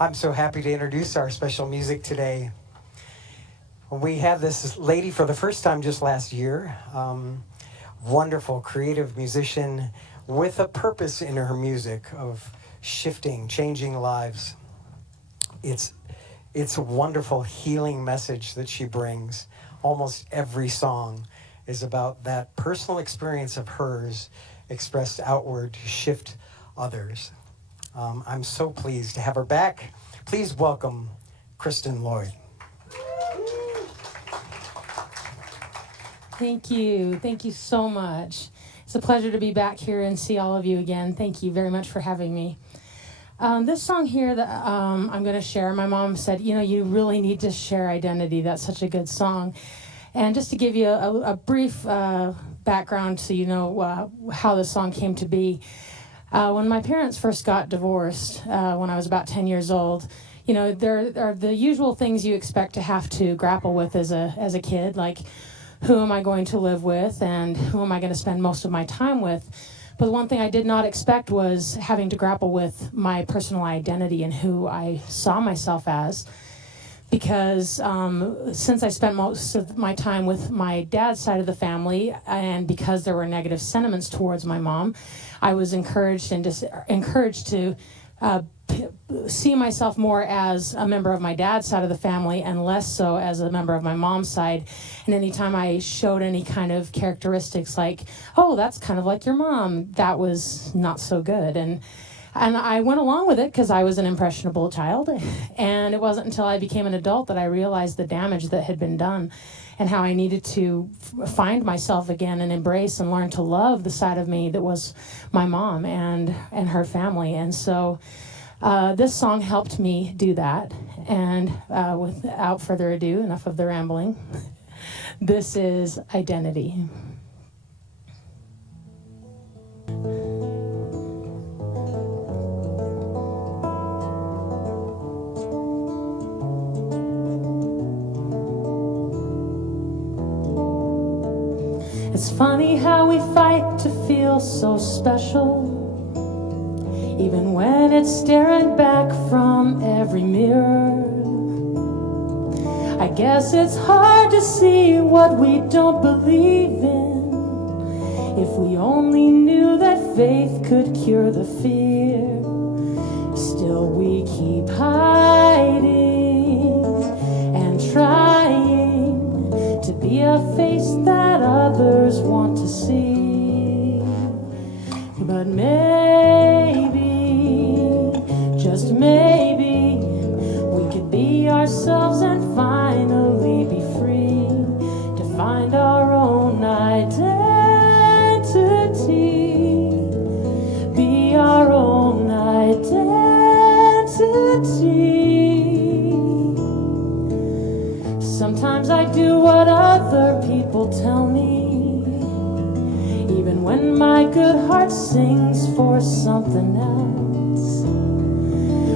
I'm so happy to introduce our special music today. We have this lady for the first time just last year. Wonderful, creative musician with a purpose in her music of shifting, changing lives. It's a wonderful healing message that she brings. Almost every song is about that personal experience of hers expressed outward to shift others. I'm so pleased to have her back. Please welcome Kristen Lloyd. Thank you. Thank you so much. It's a pleasure to be back here and see all of you again. Thank you very much for having me. This song here that I'm going to share, my mom said, you really need to share Identity. That's such a good song. And just to give you a brief background so you know how this song came to be. When my parents first got divorced, when I was about 10 years old, there are the usual things you expect to have to grapple with as a kid, like who am I going to live with and who am I going to spend most of my time with. But the one thing I did not expect was having to grapple with my personal identity and who I saw myself as. Because since I spent most of my time with my dad's side of the family, and because there were negative sentiments towards my mom, I was encouraged to see myself more as a member of my dad's side of the family and less so as a member of my mom's side. And anytime I showed any kind of characteristics like, oh, that's kind of like your mom, that was not so good. And I went along with it because I was an impressionable child. And it wasn't until I became an adult that I realized the damage that had been done and how I needed to find myself again and embrace and learn to love the side of me that was my mom and her family. And so this song helped me do that. And without further ado, enough of the rambling, this is Identity. It's funny how we fight to feel so special, even when it's staring back from every mirror. I guess it's hard to see what we don't believe in. If we only knew that faith could cure the fear. Still we keep hiding and trying to be a face that others want to see. But maybe, just maybe, we could be ourselves and finally be free to find our own identity. Be our own identity. Sometimes I do what other people tell me, even when my good heart sings for something else.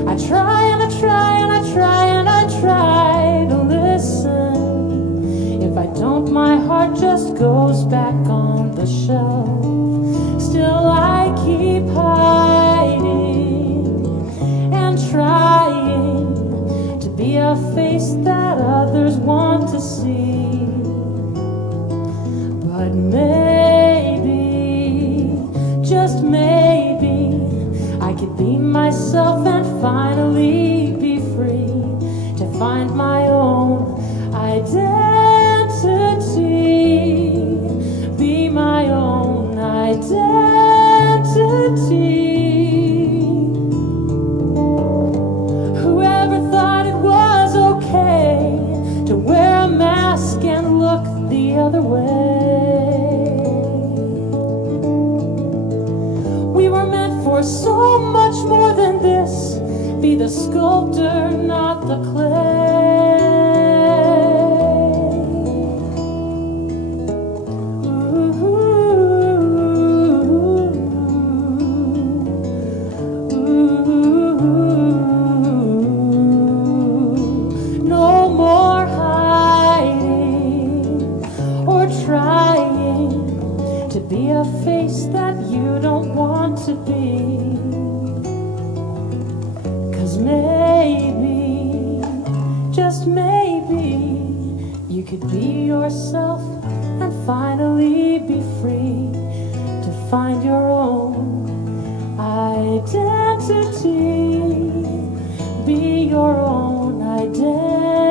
I try and I try and I try and I try to listen. If I don't, my heart just goes back on the shelf. Still I keep hiding and trying to be a face that others want to see. But maybe, just maybe, I could be myself and finally be free to find my own identity. Be my own identity. Whoever thought it was okay to wear a mask and look the other way? We were meant for so much more than this. Be the sculptor, not the clay. No more hiding or trying to be a face that you don't want to be. 'Cause maybe could be yourself and finally be free to find your own identity. Be your own identity.